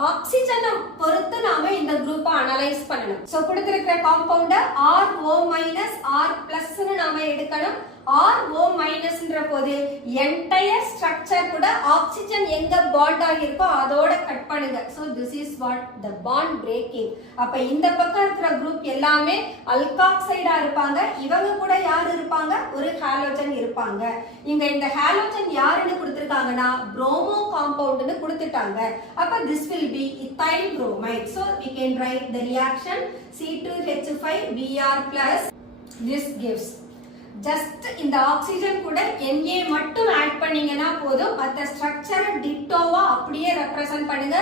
ஆக்சிஜனை பொறுத்து நாம இந்த குரூப்பை அனலைஸ் பண்ணணும். சோ கொடுத்திருக்கிற காம்பவுண்ட RO R ன்னு நாம எடுக்கணும். RO ன்ற போது என்டையர் ஸ்ட்ரக்சர் கூட ஆக்சிஜன் எங்க பாண்ட் ஆகிருக்கோ அதோட கட் பண்ணுங்க. So this is what the bond braking. அப்ப இந்த பக்கம் இருக்கிற குரூப் எல்லாமே அல்காக்சைடா இருப்பாங்க. இவங்க கூட யார் இருப்பாங்க? ஒரு ஹாலோஜன் இருப்பாங்க. இங்க இந்த ஹாலோஜன் யாருன்னு கொடுத்திருக்காங்கன்னா புரோமோ காம்பவுண்ட்னு கொடுத்துட்டாங்க. அப்ப this will be ethyl bromide. So we can write the reaction C2H5Br plus. This gives just இந்த ஆக்சிஜன் கூட Na மட்டும் ஆட் பண்ணீங்கன்னா போதும். மத்த ஸ்ட்ரக்சரை டிட்டோவா அப்படியே ரெப்ரசன்ட் பண்ணுங்க.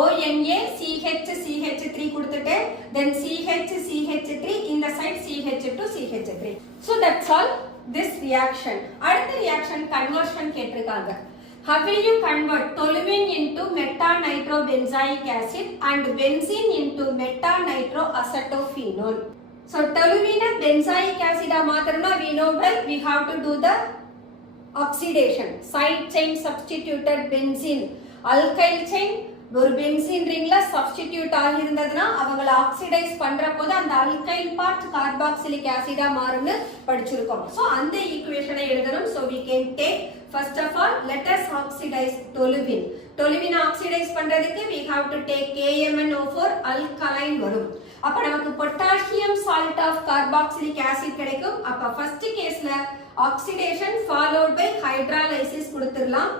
ONA CH CH3 கொடுத்துட்டு then CH CH3 இந்த side CH2 CH3. So that's all this reaction. அடுத்த reaction conversion கேட்டிருக்காங்க. How will you convert toluene into meta-nitrobenzoic acid and benzene into meta-nitroacetophenol? So toluene benzoic acid மாத்திரம்னா we know well we have to do the oxidation. Side chain substituted benzene, alkyl chain ஒரு benzene ரிங்ல substitute ஆகியிருந்ததுன்னா அவங்கள oxidise பண்ற போது அந்த alkyl part carboxylic ஆசிடா மாறும்னு படிச்சிருக்கோம். So அந்த ஈக்குவேஷனை எழுதணும். So we can take first of all let us oxidize toluene. Toluene oxidize பண்றதுக்கு we have to take KMnO4 alkaline வரும். அப்ப நமக்கு potassium salt of carboxylic acid கிடைக்கும். அப்ப first caseல oxidation followed by hydrolysis கொடுத்துடலாம்.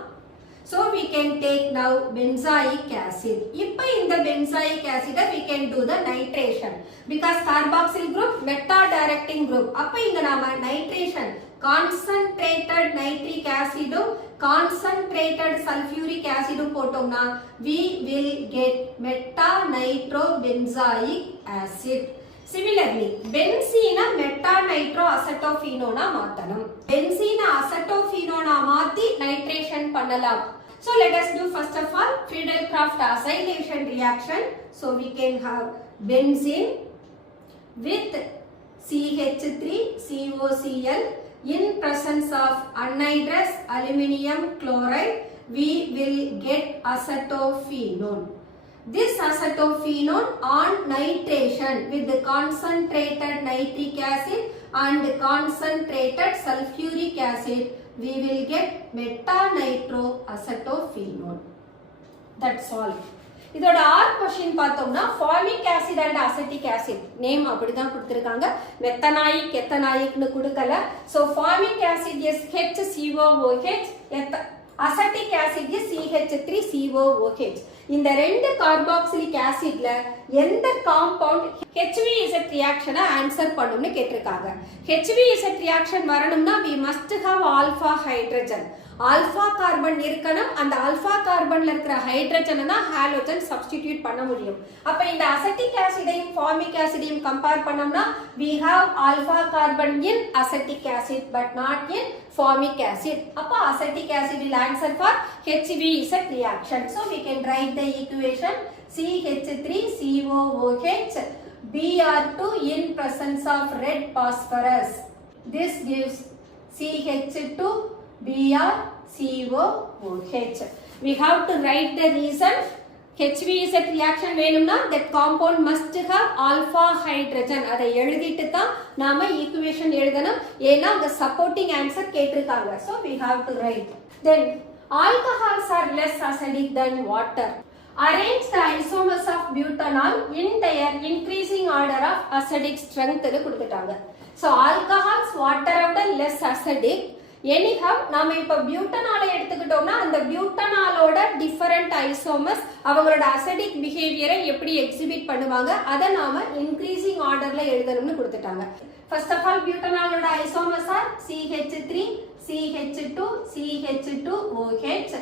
So we can take now benzoic acid. இப்ப இந்த benzoic acid we can do the nitration because carboxyl group meta directing group. அப்ப இங்க நாம nitration concentrated nitric acid concentrated sulfuric acid போட்டோம்னா we will get meta nitrobenzoic acid. Similarly, benzene meta nitroacetophenone மாத்தணும். benzene acetophenone மாத்தி nitration பண்ணலாம். So let us do first of all Friedel-Crafts acylation reaction. So we can have benzene with CH3COCl in presence of anhydrous aluminium chloride. We will get acetophenone. This acetophenone on nitration with the concentrated nitric acid and concentrated sulfuric acid, we will get meta-nitroacetophenone. That's all. இதோட R question பார்த்தோம்னா formic acid and ascetic acid name அப்படிதான் கொடுத்திருக்காங்க. Methanoic எத்தனாயிக்னு கொடுக்கல. So formic acid is HCOOH, ascetic acid is CH3COOH. இந்த ரெண்டு carboxylic ஆசிட்ல எந்த compound HVZ ரியாக்ஷனை answer பண்ணும்னு கேட்டிருக்காங்க. HVZ ரியாக்ஷன் வரணும்னா we must have alpha hydrogen. Alpha carbon இருக்கணும். அந்த ஆல்பா கார்பன்ல இருக்கிற ஹைட்ரஜனை தான் ஹாலோஜன் சப்ஸ்டிடியூட் பண்ண முடியும். அப்ப இந்த அசெட்டிக் ஆசிடையும் ஃபார்மிக் ஆசிடையும் கம்பேர் பண்ணோம்னா we have alpha carbon in acetic acid but not in formic acid. அப்ப acetic acid will answer for HVZ reaction. So we can write the equation CH3COOH Br2 in presence of red phosphorus. This gives CH2BrCOOH. We have to write the reason. HVZ reaction வேணும்னா that compound must have alpha hydrogen. அதை எழுதிட்டு தான் நாம equation எழுதணும். ஏன்னா அங்க supporting answer கேட்டிருக்காங்க. So we have to write. Then alcohols are less acidic than water. Arrange the isomers of butanol in their increasing order of acidic strength னு கொடுத்துட்டாங்க. So alcohols water ஓட less acidic. எனிஹவ் நாம இப்ப பியூட்டனாலை எடுத்துக்கிட்டோம்னா அந்த பியூட்டனாலோட டிஃபரண்ட் ஐசோமர்ஸ் அவங்களோட அசிடிக் பிஹேவியரை எப்படி எக்ஸிபிட் பண்ணுவாங்க அதை நாம இன்க்ரீசிங் ஆர்டர்ல எழுதணும்னு கொடுத்துட்டாங்க. ஃபர்ஸ்ட் ஆஃப் ஆல் பியூட்டனாலோட isomers are CH3 CH2 CH2OH.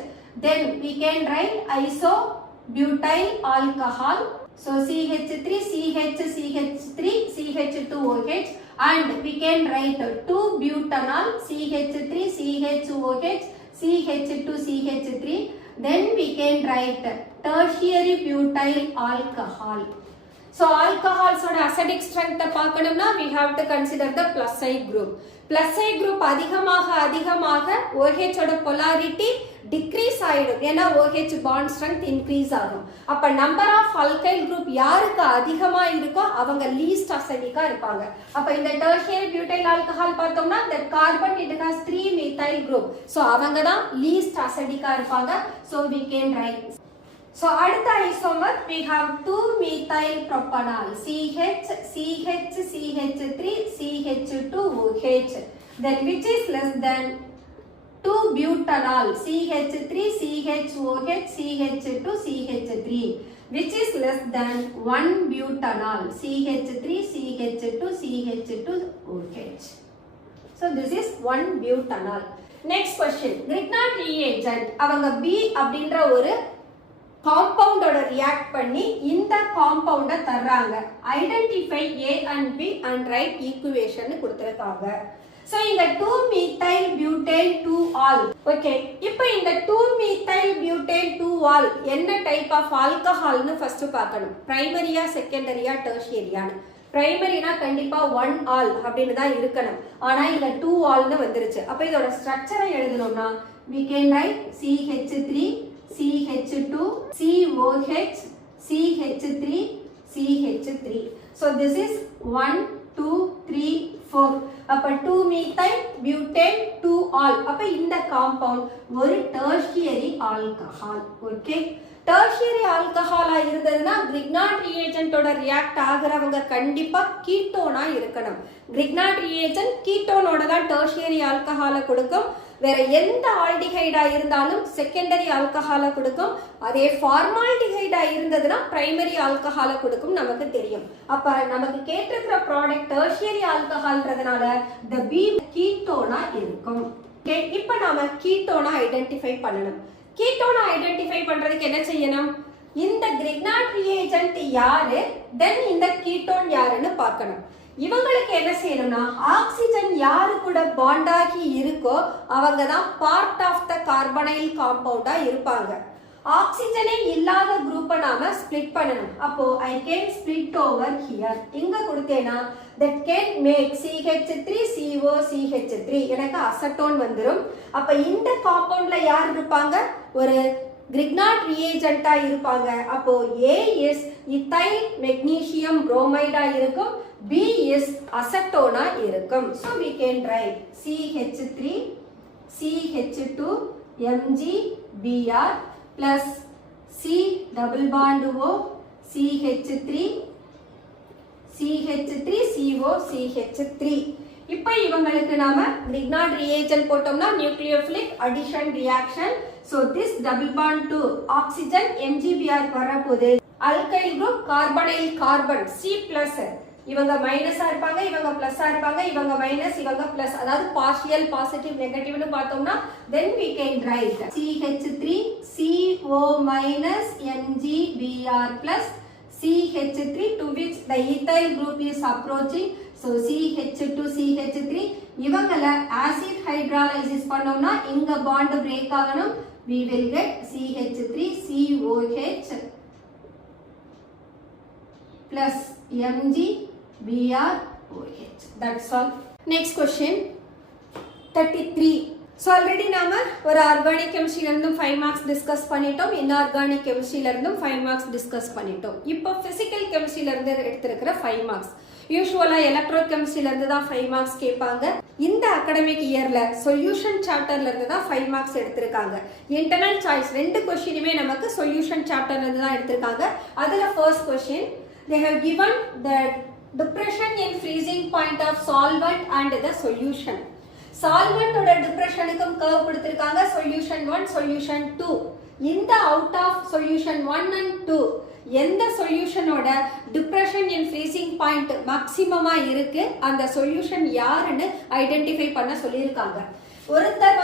then we can write isobutyl alcohol. so CH3 CH3 CH2OH and we can write 2-butanol CH3 CHOH CH2 CH3. then we can write tertiary butyl alcohol. so alcohols oda acidic strength பார்க்கணும்னா we have to consider the plus I group. plus I group அதிகமாக OH ஓட polarity decrease ஆயிடும். ஏன்னா OH bond strength increase ஆகும். அப்ப number of alkyl group யாருக்கு அதிகமா இருக்கோ அவங்க least acidic இருப்பாங்க. அப்ப இந்த tertiary butyl alcohol பார்த்தோம்னா that carbon it has 3 methyl group. so அவங்க தான் least acidic இருப்பாங்க. so we can write. so அடுத்த isomer we have 2-methyl propanol CH3 CH2OH. then which is less than 2-butanol CH3 CHOH CH2 CH3 which is less than 1-butanol CH3 CH2 CH2OH. so this is 1-butanol. next question, Grignard reagent அவங்க B அப்படின்ற ஒரு காம்பவுண்டோட react பண்ணி இந்த காம்பவுண்ட தர்றாங்க. Identify A and B and write equation கொடுத்திருக்காங்க. so இங்க 2-methyl butane 2-ol. Okay, இப்போ இந்த 2-methyl butane 2-ol என்ன டைப் ஆஃப் ஆல்கஹால்னு ஃபர்ஸ்ட் பார்க்கணும். பிரைமரியா செகண்டரியா டெர்ஷியரியான்னு. பிரைமரினா கண்டிப்பா 1-ol அப்படின்னு தான் இருக்கணும். ஆனா இங்க 2-olனு வந்துருச்சு. அப்ப இதோட ஸ்ட்ரக்சரை எழுதணும்னா we can write CH3 CH2 COH CH3 CH3. so this is 1 2 3 4. அப்ப 2-methyl butane 2-ol. அப்ப இந்த காம்பவுண்ட் ஒரு tertiary alcohol. Okay, tertiary alcohol இருந்ததுன்னா Grignard reagent ஓட ரியாக்ட் ஆகுறவங்க கண்டிப்பா கீட்டோனா இருக்கணும். Grignard reagent கீட்டோனோட தான் tertiary alcohol கொடுக்கும். வேற எந்த ஆல்டிஹைடா இருந்தாலும் செகண்டரி ஆல்கஹாலை கொடுக்கும். அதே ஃபார்மால்டிஹைடா இருந்ததுன்னா பிரைமரி ஆல்கஹாலை கொடுக்கும் நமக்கு தெரியும். அப்ப நமக்கு கேட்டிருக்கிற ப்ராடக்ட் டெர்ஷியரி ஆல்கஹால்ன்றதுனால the B கீட்டோனா இருக்கும். ஓகே, இப்போ நாம கீட்டோனா ஐடென்டிஃபை பண்ணணும். கீட்டோனா ஐடென்டிஃபை பண்றதுக்கு என்ன செய்யணும்? இந்த Grignard reagent யாரு, தென் இந்த கீட்டோன் யாருன்னு பார்க்கணும். இவங்களுக்கு என்ன செய்யணும்னா ஆக்சிஜன் யாரு கூட பாண்ட் ஆகி இருக்கோ அவங்க தான் பார்ட் ஆஃப் த கார்பனைல் காம்பவுண்டா இருப்பாங்க. ஆக்சிஜனே இல்லாத குரூப்பை நாம ஸ்ப்ளிட் பண்ணணும். அப்போ I can split over here. இங்க கொடுத்தேனா that can make CH3CO CH3 எனக்கு அசட்டோன் வந்துரும். அப்ப இந்த காம்பவுண்ட்ல யார் இருப்பாங்க? ஒரு Grignard reagent-ஆ இருப்பாங்க. அப்போ A is ethyl magnesium bromide-ஆ இருக்கும். B is acetone-ஆ இருக்கும். so we can write CH3 CH2 MgBr plus C double bond O CH3 CH3CO CH3. இப்போ இவங்களுக்கு நாம Grignard reagent போட்டோம்னா nucleophilic addition reaction. so this double bond to oxygen MgBr வரப்போகுது. alkyl group carbonyl carbon C plus. இவங்க மைனஸா இருப்பாங்க, இவங்க பிளஸ்ஸா இருப்பாங்க, இவங்க மைனஸ், இவங்க பிளஸ், அதாவது பார்ஷியல் பாசிட்டிவ் நெகட்டிவ்னு பார்த்தோம்னா then we can write CH3CO minus MgBr plus CH3 to which the ethyl group is approaching. so CH2 CH3 இவங்கள acid hydrolysis பண்ணோம்னா இங்க bond break ஆகணும். we will get CH3COH plus MgBrOH. that's all. next question 33. so already நாம ஒரு organic கெமிஸ்ட்ரியில இருந்தும் 5 marks discuss பண்ணிட்டோம், inorganic கெமிஸ்ட்ரியில இருந்தும் 5 marks discuss பண்ணிட்டோம். இப்போ பிசிக்கல் கெமிஸ்ட்ரியில இருந்து எடுத்திருக்கிற 5 மார்க்ஸ். யூசுவலா எலக்ட்ரோ கெமிஸ்ட்ரியில இருந்து தான் 5 மார்க்ஸ் கேட்பாங்க. இந்த அகாடமிக் இயர்ல சொல்யூஷன் சாப்டர்ல இருந்து தான் 5 மார்க்ஸ் எடுத்திருக்காங்க. இன்டர்னல் சாய்ஸ் 2 क्वेश्चनமே நமக்கு சொல்யூஷன் சாப்டர்ல இருந்து தான் எடுத்திருக்காங்க. அதுல first question they have given the depression in freezing point of solvent and the solution. சால்வெண்டோட டிப்ரெஷனுக்கும் கர்வ் கொடுத்திருக்காங்க. Solution 1, solution 2. இந்த அவுட் ஆஃப் சொல்யூஷன் 1 and 2 எந்த சொல்யூஷனோட டிப்ரெஷன் இன் ஃப்ரீசிங் பாயிண்ட் மேக்ஸிமமா இருக்கு, அந்த சொல்யூஷன் யாருன்னு ஐடென்டிஃபை பண்ண சொல்லியிருக்காங்க. ஒருத்தர்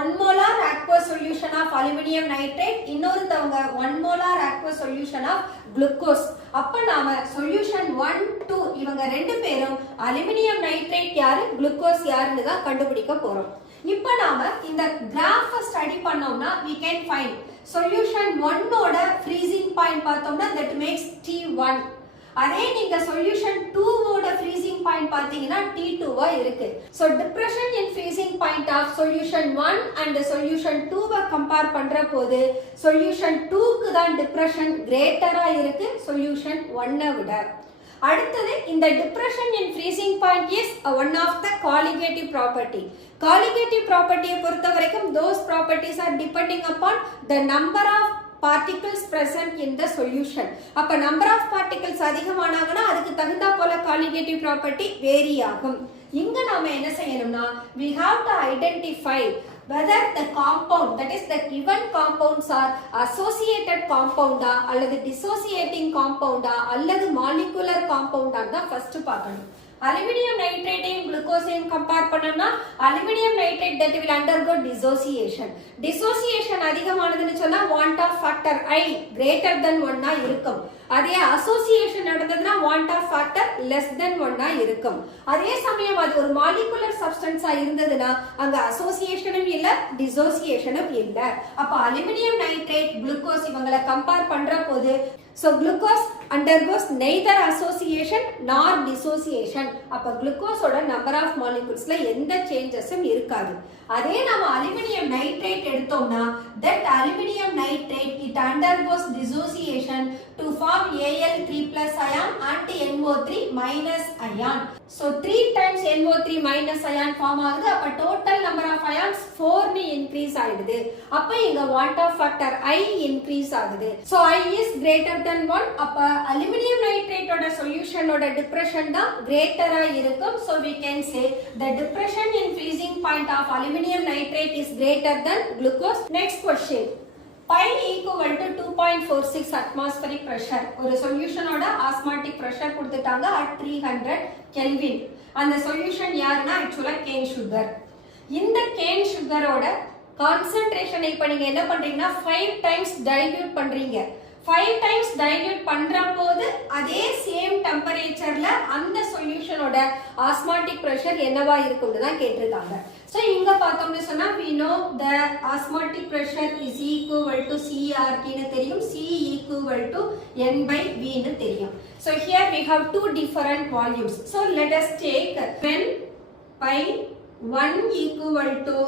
1 molar aqueous solution of aluminum nitrate, இன்னொருத்தவங்க 1 molar aqueous solution of glucose. அப்ப நாம சொல்யூஷன் 1, 2 இவங்க ரெண்டு பேரும் அலுமினியம் நைட்ரேட் யாரு, குளுக்கோஸ் யாருன்னு தான் கண்டுபிடிக்க போறோம். இப்ப நாம இந்த கிராஃபை ஸ்டடி பண்ணோம்னா we can find சொல்யூஷன் 1 ஓட freezing point பார்த்தோம்னா that makes T1. அதே நீங்க சொல்யூஷன் 2 ஓட freezing point பாத்தீங்கன்னா T2 வா இருக்கு. So depression in freezing point of solution 1 and solution 2 வ கம்பேர் பண்ற போது solution 2 க்கு தான் depression greater-ஆ இருக்கு solution 1 விட. அடுத்தது இந்த depression in freezing point is one of the colligative property. Colligative property பொறுத்த வரைக்கும் those properties are depending upon the number of particles present in the solution. அப்ப number of particles அதிகமானாங்கன்னா அதுக்கு தகுந்தா போல colligative property vary ஆகும். இங்க நாம என்ன செய்யணும்னா we have to identify whether the compound, that is the given compounds are associated compound அல்லது dissociating compound அல்லது molecular compound தான் first பார்க்கணும். அலுமினியம் நைட்ரேட்டையும் குளுக்கோஸையும் கம்பேர் பண்ணோம்னா aluminium nitrate that will undergo dissociation. Dissociation அதிகமானதுன்னு சொன்னா want of factor I greater than 1 இருக்கும். அதே association நடந்ததுன்னா want of factor less than 1 இருக்கும். அதே சமயம் அது ஒரு மாலிகுலர் சப்ஸ்டன்ஸா இருந்ததுன்னா அங்க அசோசியேஷனும் இல்ல டிசோசியேஷனும் இல்ல. அப்ப அலுமினியம் நைட்ரேட் குளுக்கோஸ் இவங்களை கம்பேர் பண்ற போது so glucose undergoes neither association nor dissociation. அப்ப குளுக்கோஸோட நம்பர் ஆஃப் மாலிகுல்ஸ்ல எந்த சேஞ்சஸும் இருக்காது. அதே நாம அலுமினியம் நைட்ரேட் எடுத்தோம்னா that aluminum nitrate it undergoes dissociation to form Al3+ ion and NO3- ion. So 3 times NO3- ion form ஆகுது. அப்ப total number of ions 4 னு increase ஆயிடுது. அப்ப இங்க want of factor I increase ஆகுது. So I is greater than 1. அப்ப aluminium நைட்ரேட்டோட சொல்யூஷனோட depression தான் கிரேட்டரா இருக்கும். So we can say the depression in freezing point of aluminum nitrate is greater than glucose. Next question. Pi equal to 2.46 atmospheric pressure. ஒரு சொல்யூஷனோட osmotic pressure கொடுத்துட்டாங்க at 300 Kelvin. அந்த solution யாருன்னா ஆக்சுவலா can sugar. இந்த can சுகரோட கான்சென்ட்ரேஷனை இப்ப நீங்க என்ன பண்றீங்கன்னா 5 டைம்ஸ் டைல்யூட் பண்றீங்க. 5 டைம்ஸ் டைல்யூட் பண்ற போது அதே சேம் டெம்பரேச்சர்ல அந்த சொல்யூஷனோட ஆஸ்மாட்டிக் பிரஷர் என்னவா இருக்கும்னு தான் கேட்டிருக்காங்க. So இங்க பார்த்தோம்னு சொன்னா we know the osmotic pressure is equal to CRT னு தெரியும், C equal to N/V னு தெரியும். So here we have two different volumes. So let us take when pi 1 equal to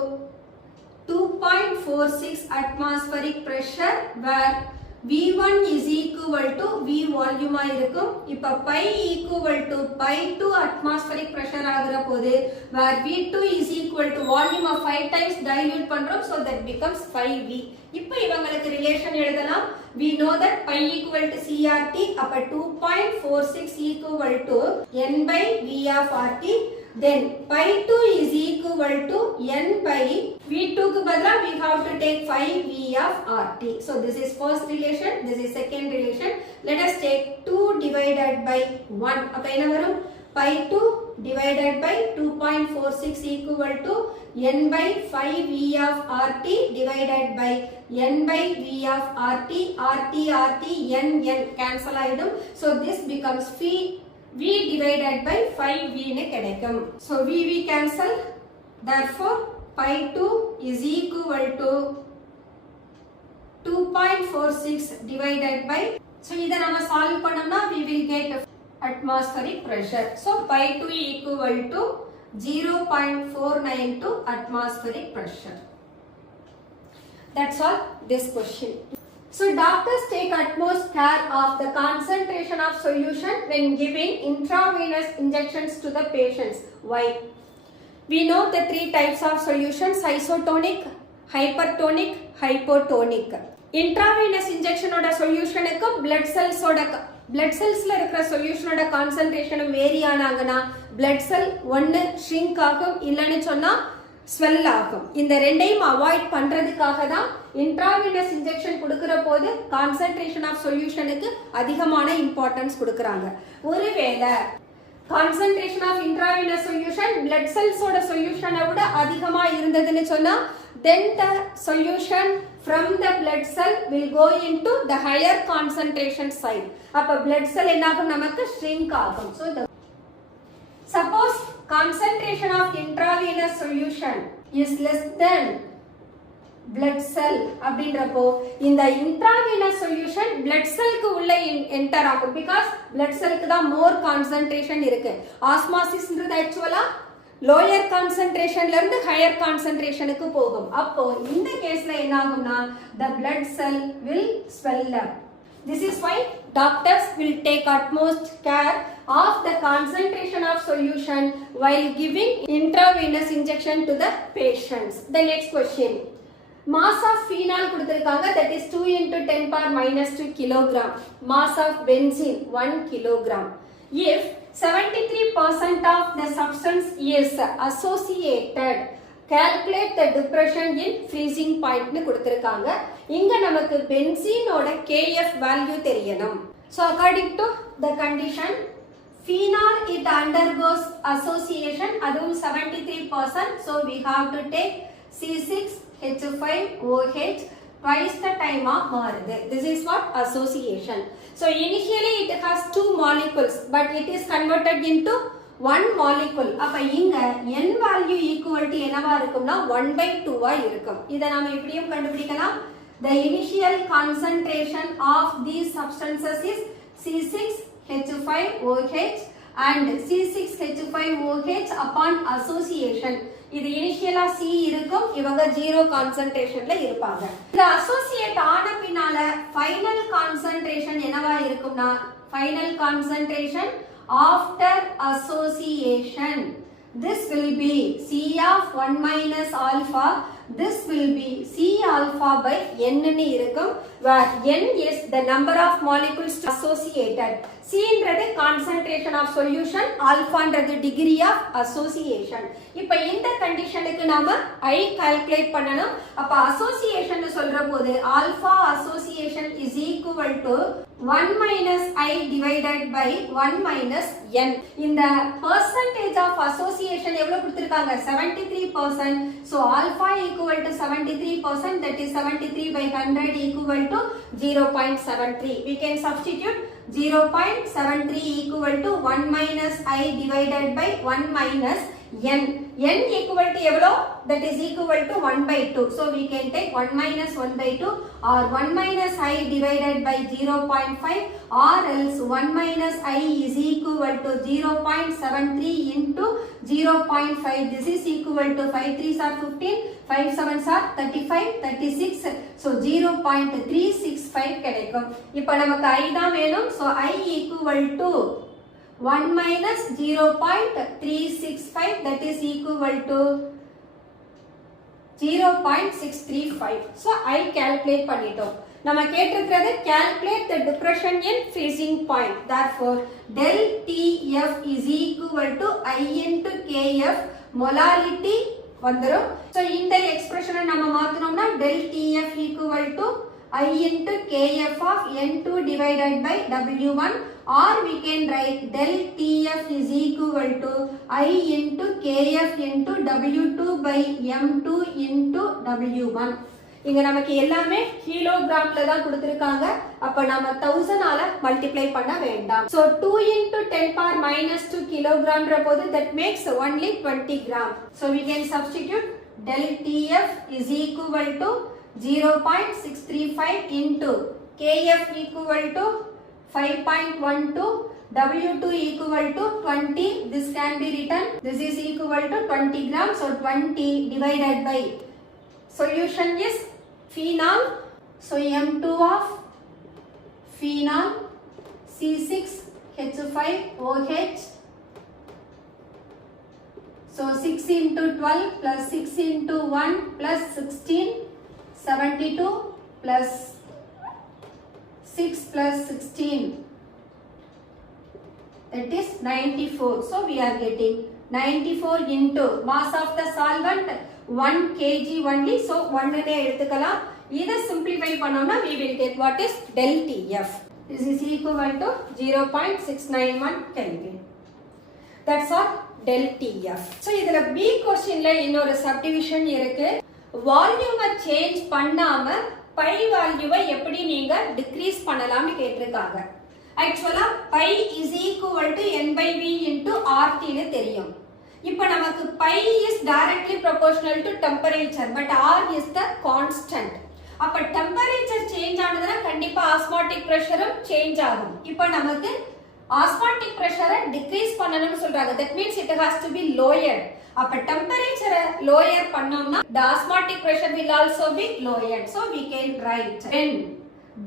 2.46 atmospheric pressure where V1 is equal to V volume இருக்கும். இப்ப pi equal to pi 2 atmospheric pressure ஆகுற போது where V2 is equal to volume of 5 times dilute பண்றோம். So that becomes 5V. இப்ப இவங்களுக்கு relation எழுதலாம். We know that pi equal to CRT. அப்ப 2.46 equal to N/V of RT. Then pi 2 is equal to N/V2 க்கு பதிலா we have to take 5V of RT. So this is first relation, this is second relation. Let us take 2 divided by 1. அப்ப என்ன வரும்? pi 2 divided by 2.46 equal to N/5V of RT divided by N/V of RT. RT N cancel ஆயிடும். So this becomes V divided by 5V னு கிடைக்கும். So V cancel. Therefore pi 2 is equal to 2.46 divided by, so இதை நம்ம solve பண்ணோம்னா we will get atmospheric pressure. So pi 2 equal to 0.492 atmospheric pressure. That's all this question. So doctors take utmost care of the concentration of solution when giving intravenous injections to the patients. Why? We know the 3 types of solutions: isotonic, hypertonic, hypotonic. Intravenous injection oda solution ku blood cells oda blood செல்ஸ்ல இருக்கிற சொல்யூஷனோட கான்சென்ட்ரேஷனும் vary ஆனாங்கன்னா blood cell ஒன்னு shrink ஆகும், இல்லைன்னு சொன்னா swell ஆகும். இந்த ரெண்டையும் அவாய்ட் பண்றதுக்காக தான் இன்ட்ராவீனஸ் இன்ஜெக்ஷன் கொடுக்கிற போது கான்சென்ட்ரேஷன் ஆஃப் சொல்யூஷனுக்கு அதிகமான இம்பார்ட்டன்ஸ் கொடுக்கறாங்க. ஒருவேளை concentration of intravenous solution blood செல்ஸோட சொல்யூஷனை விட அதிகமா இருந்ததுன்னு சொன்னா then the solution from the blood cell will go into the higher concentration side. அப்ப blood cell என்னாகும், நமக்கு shrink ஆகும். So the suppose concentration of intravenous solution is less than blood cell அப்படின்றப்போ இந்த intravenous solution blood cellக்கு உள்ள enter ஆகும், because blood cellக்கு தான் more concentration இருக்கு. osmosisன்றது actually லோயர் கான்சென்ட்ரேஷன்ல இருந்து ஹையர் கான்சென்ட்ரேஷனுக்கு போகும். அப்போ இந்த கேஸ்ல என்ன ஆகும்னா the blood cell will swell up. This is why doctors will take utmost care of the concentration of solution while giving intravenous injection to the patients. The next question, mass of phenol கொடுத்திருக்காங்க, that is 2 into 10 power minus 2 kilogram. Mass of benzene 1 kilogram. If 73% of the substance is associated, calculate the depression in freezing point னு கொடுத்திருக்காங்க. இங்க நமக்கு பென்சீனோட KF value தெரியணும். So according to the condition, phenol it undergoes association, அதுவும் 73%, so we have to take C6H5OH twice the time of மாறுது. This is what association. So initially it has two molecules, but it is converted into one molecule. அப்ப இங்க n value equal to என்னவா இருக்கும்னா 1/2 ஆ இருக்கும். இத நாம எப்படியும் கண்டுபிடிக்கலாம். The initial concentration of these substances is C6H5OH and C6H5OH upon association. இது இனிஷியலா C இருக்கும், இவங்க 0 கான்சென்ட்ரேஷன்ல இருப்பாங்க. இந்த அசோசியேட் ஆன பின்னால ஃபைனல் கான்சென்ட்ரேஷன் என்னவா இருக்கும்னா final concentration after association this will be C of 1 minus alpha, this will be C alpha by n ன்னு இருக்கும், where n is the number of molecules associated. C ன்றது concentration of solution, alpha ன்றது degree of association. இப்ப இந்த கண்டிஷனுக்கு நாம I calculate பண்ணணும். அப்ப association சொல்ற போது alpha association is equal to 1 minus I divided by 1 minus n. இந்த percentage of association எவ்வளவு கொடுத்திருக்காங்க, 73%. So alpha equal to 73%, that is 73 by 100 equal to 0.73. We can substitute 0.73 equal to 1 minus I divided by 1 minus n. n equal to எவ்வளோ, that is equal to 1/2. So we can take 1 minus 1/2 or 1 minus I divided by 0.5 or else 1 minus I is equal to 0.73 into 0.5. This is equal to 5 3s are 15, 5 7s are 35, 36. So 0.365 கிடைக்கும். இப்போ நமக்கு I தான் வேணும். So I equal to 1 minus 0.365, that is equal to 0.635. So I calculate பண்ணிட்டோம். நம்ம கேட்டிருக்கிறது calculate the depression in freezing point. Therefore del TF is equal to I into KF, molality வந்துரும். So இந்த எக்ஸ்பிரஷனை நம்ம மாத்தணும்னா del TF equal to I into KF of N2 divided by W1, or we can write del TF is equal to I into KF into W2 by M2 into W1. இங்க நமக்கு எல்லாமே கிலோகிராம்ல தான் கொடுத்திருக்காங்க. அப்ப நாம 1000 ஆல மல்டிப்ளை பண்ண வேண்டாம். So 2 into 10 power minus 2 kilogramன்ற போது that makes only 20 gram. So we can substitute del TF is equal to 0.635 into KF equal to 5.12, W2 equal to 20. This can be written, this is equal to 20 grams. So 20 divided by, solution is phenol. So M2 of phenol, C6H5OH. So 6 into 12 plus 6 into 1 plus 16, 72 plus 6 plus 16, it is 94. So we are getting 94 into mass of the solvent 1 kg only. So 1 ne எடுத்துக்கலாம். இதை simplify பண்ணோம்னா we will get what is del TF. This is equal to 0.691 Kelvin. That's all del TF. So இதுல B questionல இன்னொரு subdivision இருக்கு. வால்யூமை change பண்ணாம by வேல்யூவை எப்படி நீங்க டிக்ரீஸ் பண்ணலாம்னு கேட்டிருக்காங்க. ஆக்சுவலா pi is equal to n by v into RT னு தெரியும். இப்போ நமக்கு pi is directly proportional to temperature, but R is the constant. அப்ப டெம்பரேச்சர் சேஞ்ச் ஆனதுன்னா கண்டிப்பா ஆஸ்மாட்டிக் பிரஷரும் சேஞ்ச் ஆகும். இப்போ நமக்கு ஆஸ்மாட்டிக் பிரஷரை டிக்ரீஸ் பண்ணணும்னு சொல்றாங்க. That means it has to be lowered. அப்ப டெம்பரேச்சரை லோயர் பண்ணோம்னா the osmotic pressure will also be lowered. So we can write when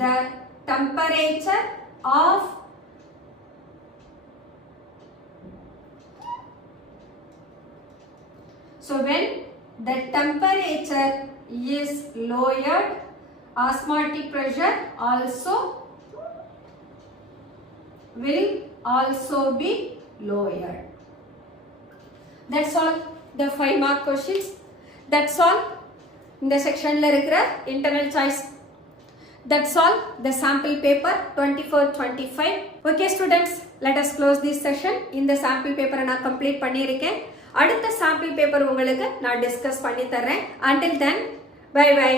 the temperature of when the temperature is lowered, osmotic pressure will also be lowered. That's all the 5 mark questions. That's all in the section la irukra internal choice. That's all the sample paper 24-25. Okay students, let us close this session. In the sample paper na complete பண்ணிருக்கேன். அடுத்த sample paper உங்களுக்கு நான் discuss பண்ணி தரேன். Until then, bye bye.